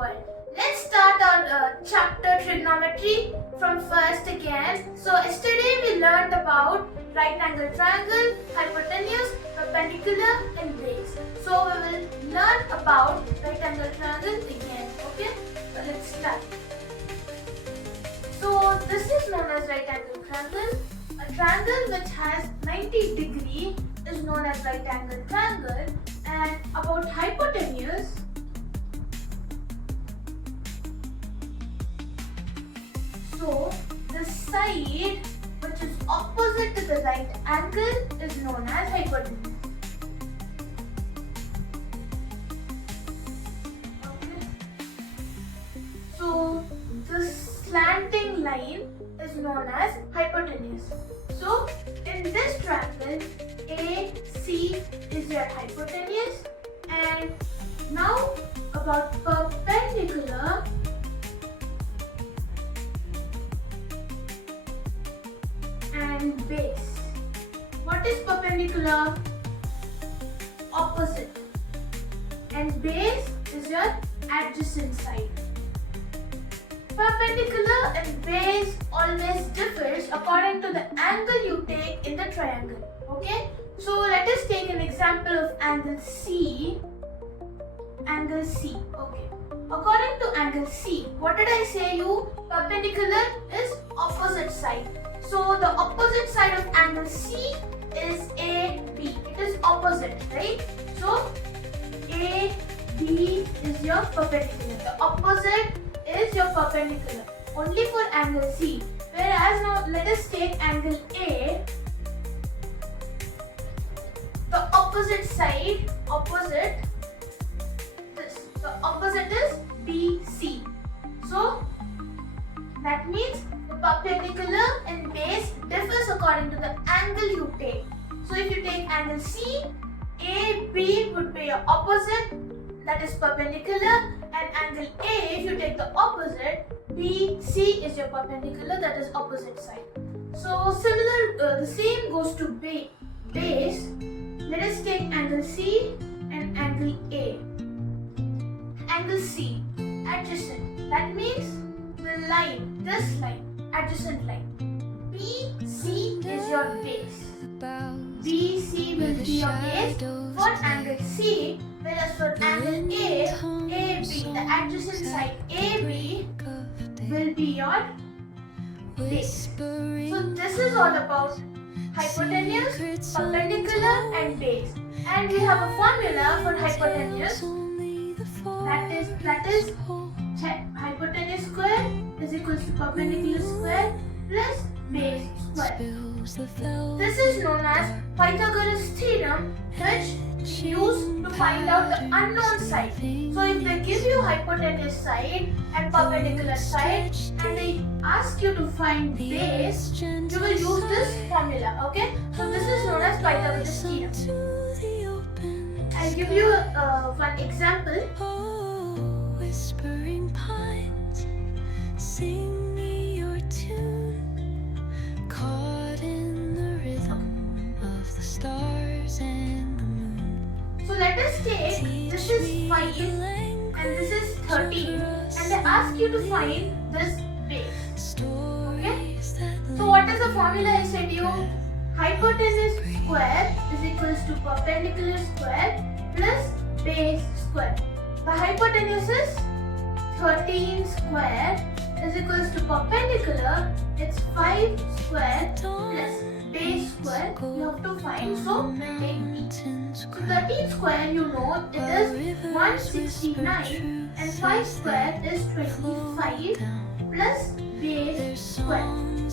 world. Let's start our chapter trigonometry from first again. So yesterday we learned about right angle triangle, hypotenuse, perpendicular and base. So we will learn about right angle triangle again. Okay, so let's start. So this is known as right angle triangle. A triangle which has 90 degree is known as right angle triangle. And about hypotenuse, so the side which is opposite to the right angle is known as hypotenuse. Okay. So the slanting line is known as hypotenuse. So in this triangle, AC is your hypotenuse, and now about perpendicular. And base. What is perpendicular? Opposite. And base is your adjacent side. Perpendicular and base always differs according to the angle you take in the triangle. Okay? So let us take an example of angle C. Angle C. Okay. According to angle C, what did I say you? Perpendicular is opposite side. So the opposite side of angle C is AB. It is opposite, right? So AB is your perpendicular. The opposite is your perpendicular. Only for angle C. Whereas now let us take angle A. The opposite side, the opposite is BC. So that means the perpendicular and base differs according to the angle you take. So if you take angle C, AB would be your opposite, that is perpendicular, and angle A, if you take the opposite, BC is your perpendicular, that is opposite side. So similar, the same goes to base. Let us take angle C and angle A. Angle C, adjacent. That means the line, this line, adjacent line. BC is your base. BC will be your base for angle C, whereas for angle A, AB, the adjacent side AB will be your base. So this is all about hypotenuse, perpendicular and base. And we have a formula for hypotenuse. That is hypotenuse square is equals to perpendicular square plus base square. This is known as Pythagoras theorem, which is used to find out the unknown side. So if they give you hypotenuse side and perpendicular side and they ask you to find base, you will use this formula. Okay? So this is known as Pythagoras theorem. I'll give you one example. Whispering pines, sing me your tune, caught in the rhythm of the stars and the moon. So let us take, this is 5 and this is 13, and they ask you to find this base. Okay? So what is the formula I said you? Hypotenuse square is equals to perpendicular square plus base square. The hypotenuse is 13 square is equals to perpendicular, it's 5 square plus base square. You have to find, so take B. So 13 square, you know, it is 169 and 5 square is 25 plus base square.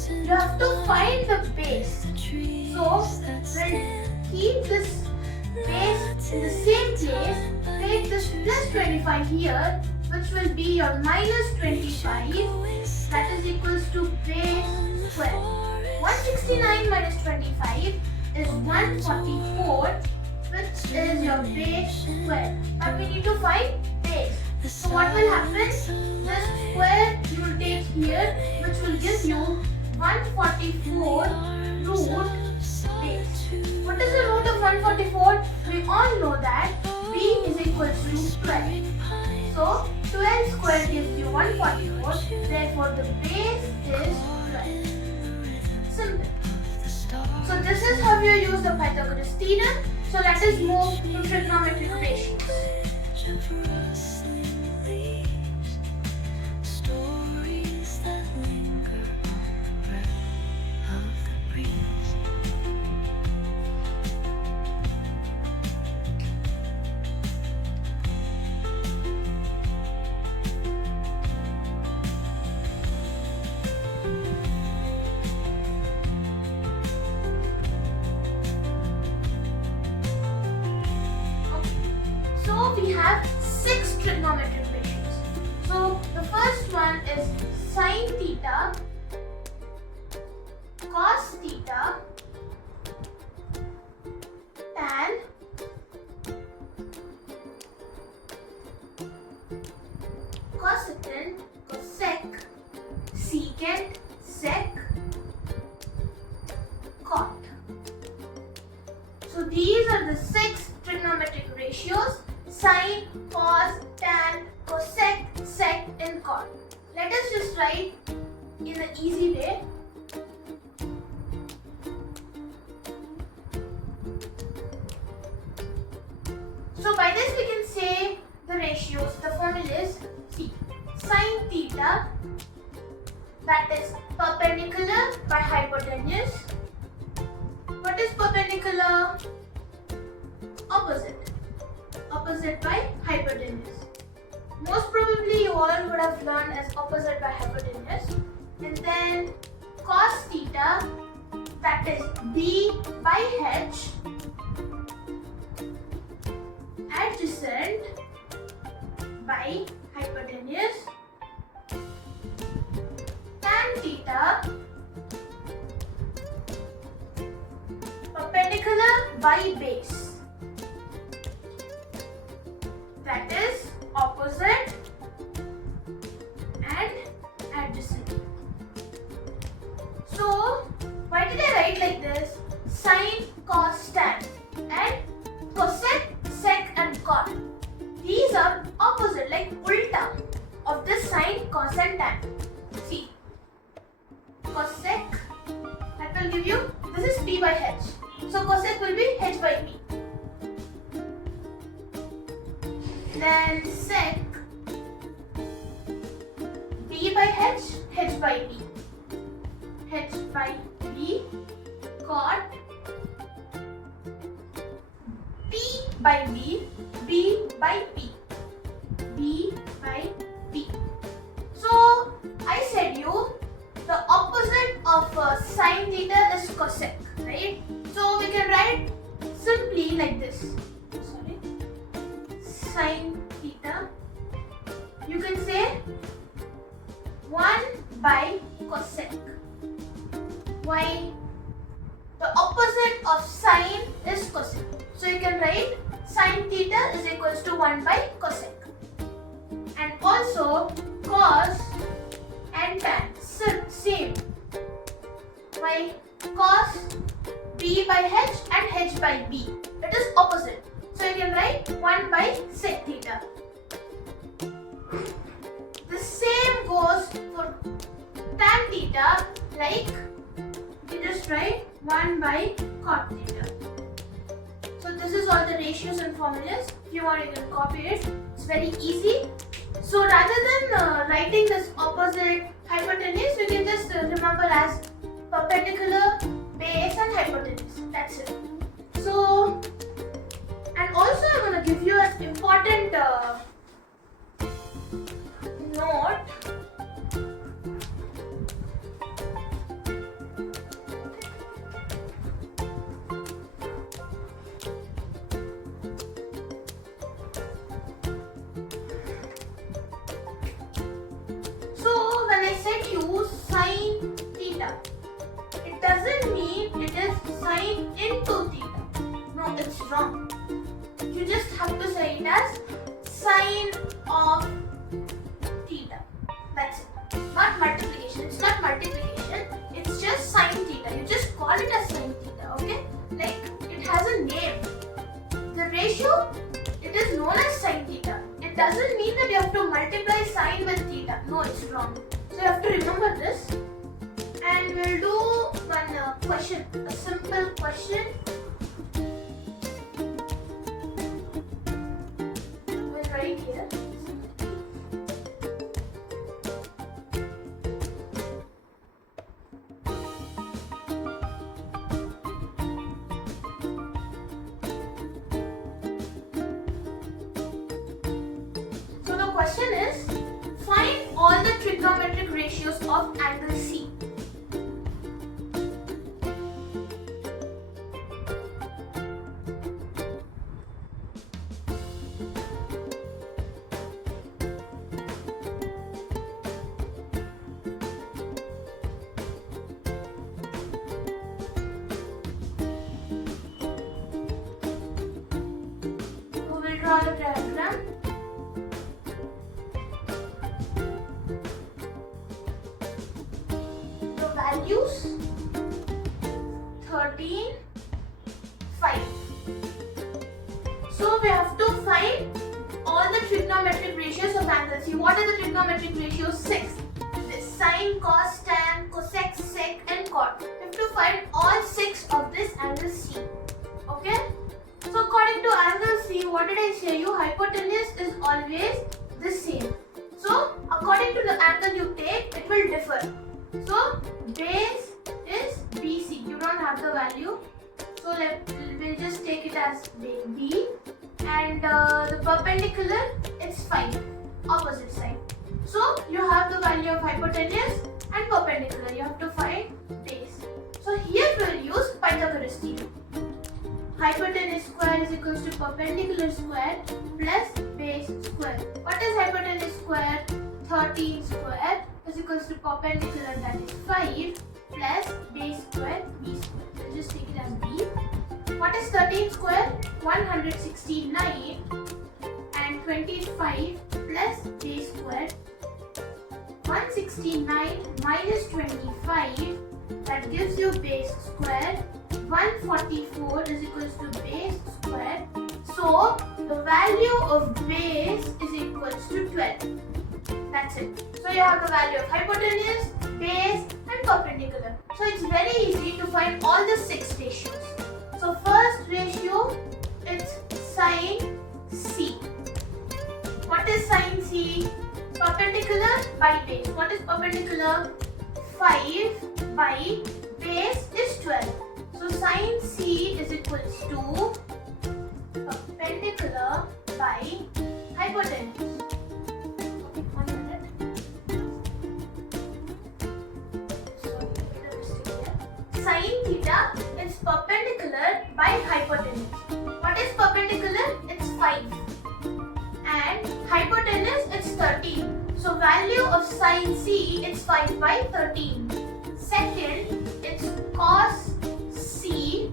You have to find the base. So we'll keep this base in the same place. Take this plus 25 here, which will be your minus 25. That is equals to base square. 169 minus 25 is 144, which is your base square. But we need to find base. So what will happen? This square you will take here, which will give you 144 root base. What is the root of 144? We all know that b is equals to 12. So 12 square gives you 144. Therefore the base is 12. Simple. So this is how you use the Pythagoras theorem. So let us move to trigonometric ratios. Stories that linger on the breath of the breeze. So we have 6 trigonometric ratios. So the first one is sine theta, cos theta, tan, cosecant, cosec, secant, sec, cot. So these are the 6 trigonometric ratios: sine, cos, tan, cosec, sec, and cot. Let us just write in an easy way. So by this we can say the ratios, the formula is see, sine theta, that is perpendicular by hypotenuse. What is perpendicular? Opposite. Opposite by hypotenuse. Most probably you all would have learned as opposite by hypotenuse. And then cos theta, that is b by h, adjacent by hypotenuse. Tan theta, perpendicular by base, that is opposite and adjacent. So why did I write like this? Sine, cos, tan, and cosec, sec, and cot. These are opposite, like ulta of this sine, cos, and tan. See, cosec, that will give you, this is p by h. So cosec will be h by p. Then sec, b by h, h by b. H by b, cot, p by b, b by p, b by p. So I said you the opposite of sine theta is cosec, right? So we can write simply like this. Sorry, sine theta. You can say 1 by cosec. Why? The opposite of sine is cosec. So you can write sine theta is equals to 1 by cosec. And also cos and tan, same. Why? Cos b by h and h by b. It is opposite. So you can write 1 by sec theta. The same goes for tan theta, like you just write 1 by cot theta. So this is all the ratios and formulas. If you want, you can copy it. It's very easy. So rather than writing this opposite hypotenuse, we can just remember as perpendicular, base, and hypotenuse. That's it. So, and also I'm going to give you an important note. So when I said you sine theta, it doesn't mean it is sine into theta. No, it's wrong. You just have to say it as sine of theta. That's it. Not multiplication. It's not multiplication. It's just sine theta. You just call it as sine theta, okay? Like it has a name. The ratio, it is known as sine theta. In doesn't mean that you have to multiply sine with theta. No, it's wrong. So you have to remember this. And we'll do one question, a simple question. We'll write here. So the question is, find all the trigonometric ratios of angle C. Draw a diagram. The values 13, 5. So we have to find all the trigonometric ratios of angles. See, what are the trigonometric ratios? 6. This sine, cos, tan, cosec, sec and cot. We have to find all 6 of this angle C. Okay? So according to angle C, what did I say you? Hypotenuse is always the same. So according to the angle you take, it will differ. So base is BC. You don't have the value. So we'll just take it as B. And the perpendicular, it's 5. Opposite side. So you have the value of hypotenuse and perpendicular. You have to find base. So here we'll use Pythagoras theorem. Hypotenuse square is equals to perpendicular square plus base square. What is hypotenuse square? 13 square is equals to perpendicular, that is 5, plus base square, b square. So just take it as b. What is 13 square? 169 and 25 plus base square. 169 minus 25, that gives you base square. 144 is equals to base square. So the value of base is equals to 12. That's it. So you have the value of hypotenuse, base and perpendicular. So it's very easy to find all the 6 ratios. So first ratio, it's sine C. What is sine C? Perpendicular by base. What is perpendicular? 5 by base is 12. So sine C is equals to perpendicular by hypotenuse. Okay, 1 minute. Sorry, I made a mistake here. Sine theta is perpendicular by hypotenuse. What is perpendicular? It's 5. And hypotenuse, it's 13. So value of sine C, it's 5 by 13. Second, it's cos C,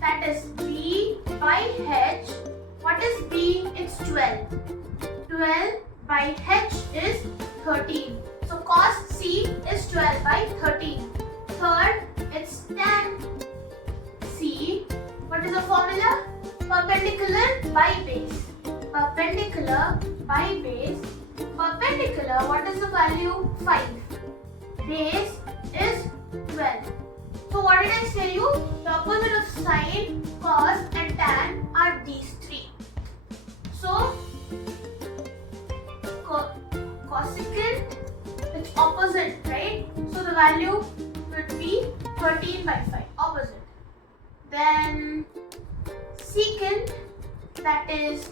that is B by H. What is B? It's 12. 12 by H is 13. So cos C is 12 by 13. Third, it's tan C. What is the formula? Perpendicular by base. Perpendicular by base. Perpendicular, what is the value? 5. Base is 12. So what did I say you? The opposite of sine, cos and tan are these 3. So cosecant, it's opposite, right? So the value would be 13 by 5, opposite. Then secant, that is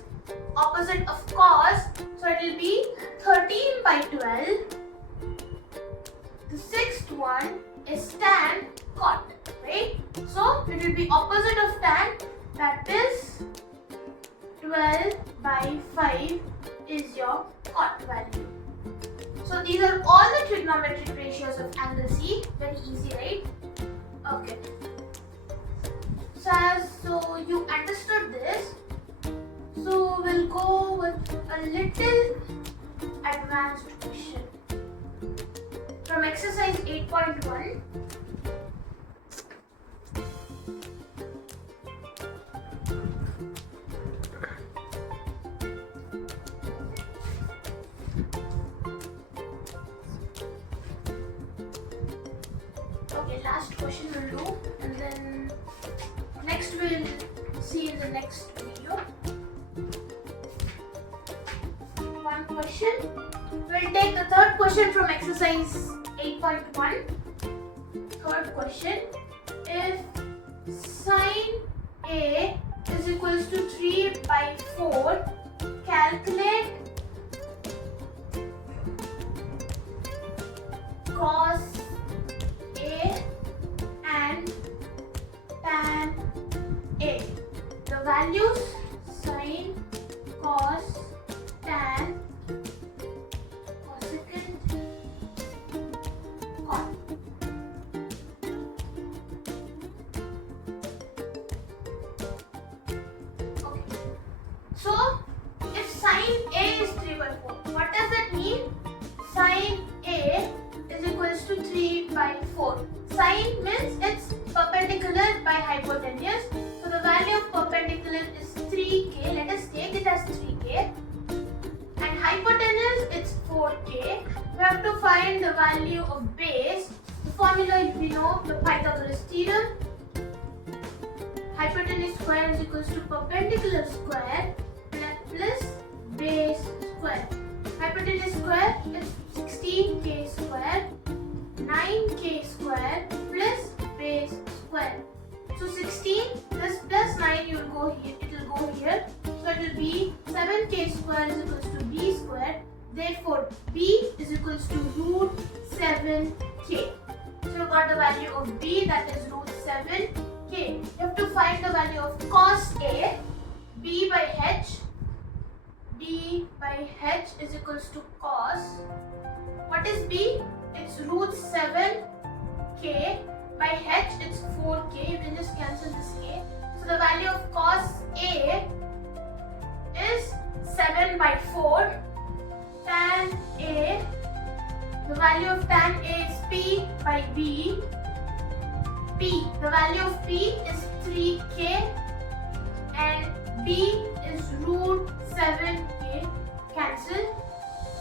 opposite of cos, so it will be 13 by 12. The 6th one is tan cot, right? So it will be opposite of tan, that is 12 by 5 is your cot value. So these are all the trigonometric ratios of angle C. Very easy, right? Okay. So you understood this. So we'll go with a little advanced question. From exercise 8.1. last question we'll do, and then next we'll see in the next video. One question. We'll take the third question from exercise 8.1. Third question. If sine A is equals to 3 by 4, calculate cos A and tan A. The values sine, cos, tan, cosecant, cot. Okay. So, if sine A is 3 by 4, what does that mean? Sine A is equals to 3 by 4. Sine means it's perpendicular by hypotenuse. So the value of perpendicular is 3k. Let us take it as 3k. And hypotenuse it's 4k. We have to find the value of base. The formula we know, the Pythagoras theorem. Hypotenuse square is equals to perpendicular square plus base square. Hypotenuse square is 16k square, 9k square plus base square. So 16 plus 9 will go here. It will go here. So it will be 7k square is equals to b square. Therefore b is equals to root 7k. So you got the value of b, that is root 7k. You have to find the value of cos A. B by h. B by h is equals to cos. What is b? It's root 7k. By h it's 4k. You can just cancel this k. So the value of cos A is 7 by 4. Tan A. The value of tan A is p by b. P. The value of p is 3k. And b is root 7k. Cancel.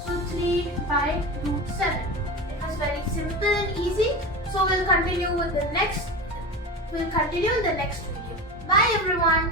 So 3 by root 7. It was very simple and easy. So we'll continue in the next video. Bye everyone.